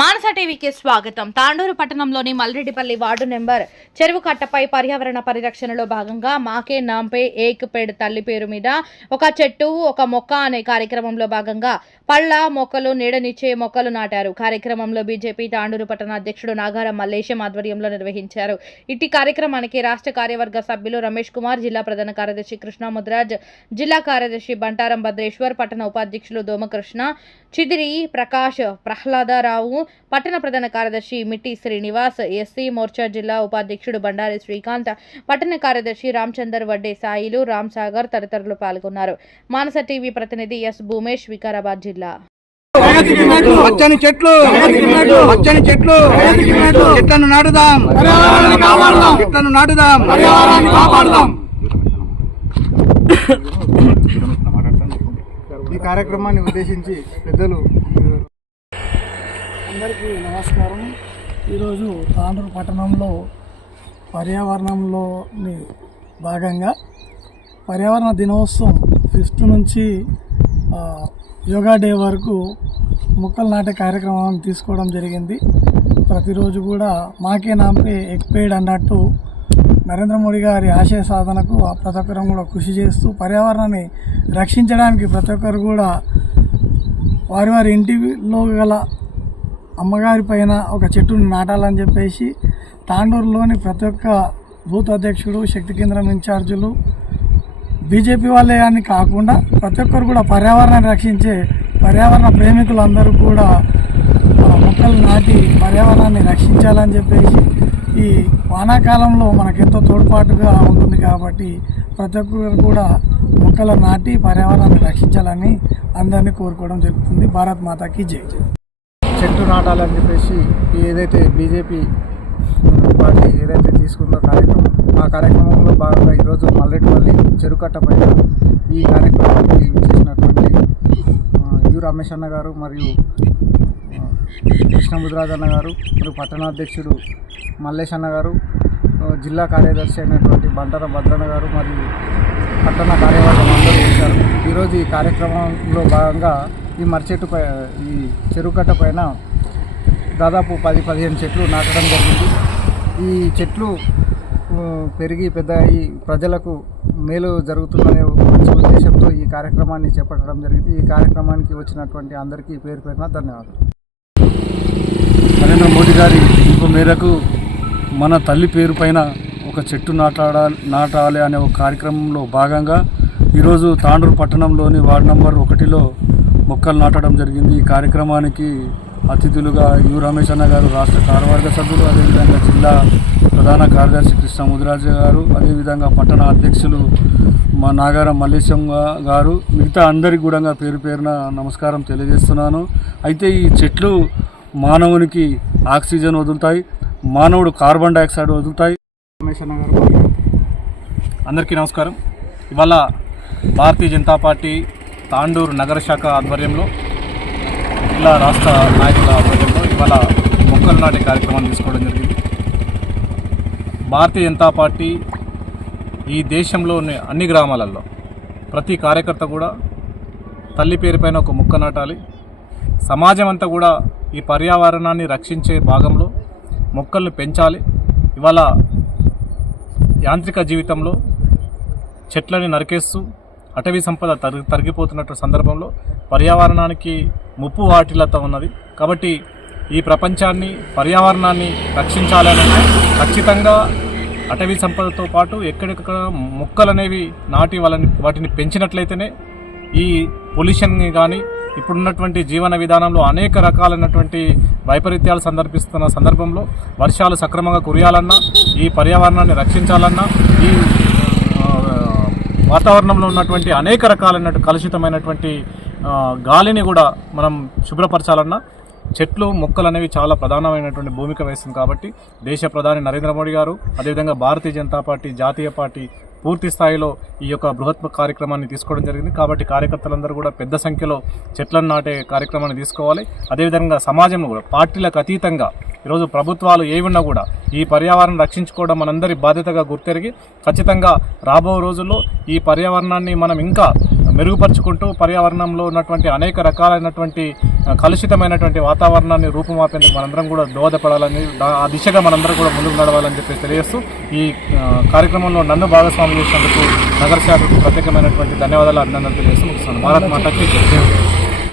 మానస టీవీకి స్వాగతం. తాండూరు పట్టణంలోని మల్రెడ్డిపల్లి వార్డు నెంబర్ చెరువు కట్టపై పర్యావరణ పరిరక్షణలో భాగంగా మాకే నాంపే ఏక్ పేడ్ తల్లి పేరు మీద ఒక చెట్టు ఒక మొక్క అనే కార్యక్రమంలో భాగంగా పళ్ళ మొక్కలు నీడనిచ్చే మొక్కలు నాటారు. కార్యక్రమంలో బీజేపీ తాండూరు పట్టణ అధ్యక్షుడు నాగారం మల్లేశం ఆధ్వర్యంలో నిర్వహించారు. ఇట్టి కార్యక్రమానికి రాష్ట్ర కార్యవర్గ సభ్యులు రమేష్ కుమార్ జిల్లా ప్రధాన కార్యదర్శి కృష్ణ ముద్రాజ్ జిల్లా కార్యదర్శి బంటారం భద్రేశ్వర్ పట్టణ ఉపాధ్యక్షులు దోమకృష్ణ చిదిరి ప్రకాష్ ప్రహ్లాదరావు పట్టణ ప్రధాన కార్యదర్శి మిట్టి శ్రీనివాస్ ఎస్సీ మోర్చా జిల్లా ఉపాధ్యక్షుడు బండారి శ్రీకాంత్ పట్టణ కార్యదర్శి రామచందర్ వడ్డే సాయిలు రామ్ సాగర్ తదితరులు పాల్గొన్నారు. మానస టీవీ ప్రతినిధి ఎస్ భూమేష్ వికారాబాద్ జిల్లా. పచ్చని చెట్లు పచ్చని చెట్లు చెట్లను నాటుదాం చెట్లను నాటుదాం. ఈ కార్యక్రమాన్ని ఉద్దేశించి పెద్దలు అందరికీ నమస్కారం. ఈరోజు తాండూరు పట్టణంలో పర్యావరణంలోని భాగంగా పర్యావరణ దినోత్సవం ఫిఫ్త్ నుంచి యోగా డే వరకు మొక్కలు నాటే కార్యక్రమం తీసుకోవడం జరిగింది. ప్రతిరోజు కూడా మాకే నాంపే ఎక్పేడ్ అన్నట్టు నరేంద్ర మోడీ గారి ఆశయ సాధనకు ఆ ప్రతి ఒక్కరం కూడా కృషి చేస్తూ పర్యావరణాన్ని రక్షించడానికి ప్రతి ఒక్కరు కూడా వారి వారి ఇంటిలో గల అమ్మగారి పైన ఒక చెట్టును నాటాలని చెప్పేసి తాండూరులోని ప్రతి ఒక్క బూత్ అధ్యక్షుడు శక్తి కేంద్రం ఇన్ఛార్జీలు బీజేపీ వాళ్ళే అని కాకుండా ప్రతి ఒక్కరు కూడా పర్యావరణాన్ని రక్షించే పర్యావరణ ప్రేమికులందరూ కూడా మొక్కలు నాటి పర్యావరణాన్ని రక్షించాలని చెప్పేసి ఈ వానాకాలంలో మనకెంతో తోడ్పాటుగా ఉంటుంది కాబట్టి ప్రతి ఒక్కరు కూడా మొక్కలు నాటి పర్యావరణాన్ని రక్షించాలని అందరినీ కోరుకోవడం జరుగుతుంది. భారత్ మాతాకి జై జై. చెట్టు నాటాలని చెప్పేసి ఏదైతే బీజేపీ పార్టీ ఏదైతే తీసుకుందో కార్యక్రమం ఆ కార్యక్రమంలో భాగంగా ఈరోజు మల్లెటిపల్లి చెరుకట్ట పైన ఈ కార్యక్రమానికి చేసినటువంటి యు రమేష్ అన్న గారు మరియు ఆ, కృష్ణముద్రాజ్ అన్న గారు మరియు పట్టణాధ్యక్షుడు మల్లేష్ అన్న గారు జిల్లా కార్యదర్శి అయినటువంటి బంటర భద్రన్న గారు మరియు పట్టణ కార్యవర్గం అందరూ వచ్చారు. ఈరోజు ఈ కార్యక్రమంలో భాగంగా ఈ మర్చెట్టు పై ఈ చెరుకట్ట పైన దాదాపు పది పదిహేను చెట్లు నాటడం జరిగింది. ఈ చెట్లు పెరిగి పెద్ద ఈ ప్రజలకు మేలు జరుగుతుందనే మంచి ఉద్దేశంతో ఈ కార్యక్రమాన్ని చేపట్టడం జరిగింది. ఈ కార్యక్రమానికి వచ్చినటువంటి అందరికీ పేరు పేరున ధన్యవాదాలు. నరేంద్ర మోడీ గారి పిలుపు మేరకు మన తల్లి పేరు పైన ఒక చెట్టు నాటాడాలి నాటాలి అనే ఒక కార్యక్రమంలో భాగంగా ఈరోజు తాండూరు పట్టణంలోని వార్డు నంబర్ ఒకటిలో మొక్కలు నాటడం జరిగింది. ఈ కార్యక్రమానికి అతిథులుగా యు. రమేష్ అన్న గారు రాష్ట్ర కార్యవర్గ సభ్యులు అదేవిధంగా జిల్లా ప్రధాన కార్యదర్శి కృష్ణ ముదిరాజు గారు అదేవిధంగా పట్టణ అధ్యక్షులు మా నాగారం మల్లేశం గారు మిగతా అందరికి కూడా పేరు పేరున నమస్కారం తెలియజేస్తున్నాను. అయితే ఈ చెట్లు మానవునికి ఆక్సిజన్ వదులుతాయి మానవుడు కార్బన్ డైఆక్సైడ్ వదులుతాయి. రమేష్ అన్న గారు అందరికీ నమస్కారం. ఇవాళ భారతీయ జనతా పార్టీ తాండూరు నగర శాఖ ఆధ్వర్యంలో జిల్లా రాష్ట్ర నాయకుల ఆధ్వర్యంలో ఇవాళ మొక్కలు నాటే కార్యక్రమాన్ని తీసుకోవడం జరిగింది. భారతీయ జనతా పార్టీ ఈ దేశంలోని అన్ని గ్రామాలలో ప్రతి కార్యకర్త కూడా తల్లి పేరుపైన ఒక మొక్క నాటాలి. సమాజం అంతా కూడా ఈ పర్యావరణాన్ని రక్షించే భాగంలో మొక్కల్ని పెంచాలి. ఇవాళ యాంత్రిక జీవితంలో చెట్లని నరికేస్తూ అటవీ సంపద తరి తరిగిపోతున్నట్టు సందర్భంలో పర్యావరణానికి ముప్పు వాటిల్లతో ఉన్నది. కాబట్టి ఈ ప్రపంచాన్ని పర్యావరణాన్ని రక్షించాలనంటే ఖచ్చితంగా అటవీ సంపదతో పాటు ఎక్కడెక్కడ మొక్కలు అనేవి నాటి వాళ్ళని వాటిని పెంచినట్లయితేనే ఈ పొల్యూషన్ని కానీ ఇప్పుడున్నటువంటి జీవన విధానంలో అనేక రకాలైనటువంటి వైపరీత్యాలు సందర్భిస్తున్న సందర్భంలో వర్షాలు సక్రమంగా కురియాలన్నా ఈ పర్యావరణాన్ని రక్షించాలన్నా ఈ వాతావరణంలో ఉన్నటువంటి అనేక రకాలైనటువంటి కలుషితమైనటువంటి గాలిని కూడా మనం శుభ్రపరచాలన్నా చెట్లు మొక్కలు అనేవి చాలా ప్రధానమైనటువంటి భూమిక వేస్తుంది కాబట్టి దేశ ప్రధాని నరేంద్ర మోడీ గారు అదేవిధంగా భారతీయ జనతా పార్టీ జాతీయ పార్టీ పూర్తి స్థాయిలో ఈ యొక్క బృహత్ కార్యక్రమాన్ని తీసుకోవడం జరిగింది. కాబట్టి కార్యకర్తలందరూ కూడా పెద్ద సంఖ్యలో చెట్లను నాటే కార్యక్రమాన్ని తీసుకోవాలి. అదేవిధంగా సమాజంలో కూడా పార్టీలకు అతీతంగా ఈరోజు ప్రభుత్వాలు ఏమున్నా కూడా ఈ పర్యావరణం రక్షించుకోవడం మనందరి బాధ్యతగా గుర్తెరిగి ఖచ్చితంగా రాబో రోజుల్లో ఈ పర్యావరణాన్ని మనం ఇంకా మెరుగుపరుచుకుంటూ పర్యావరణంలో ఉన్నటువంటి అనేక రకాలైనటువంటి కలుషితమైనటువంటి వాతావరణాన్ని రూపుమాపేందుకు మనందరం కూడా దోహదపడాలని ఆ దిశగా మనందరం కూడా ముందుకు నడవాలని చెప్పి తెలియజేస్తూ ఈ కార్యక్రమంలో నన్ను భాగస్వామి చేసినందుకు నగర శాఖకు ప్రత్యేకమైనటువంటి ధన్యవాదాలు అభినందనలు తెలియజేస్తూ భారత్ మాతకి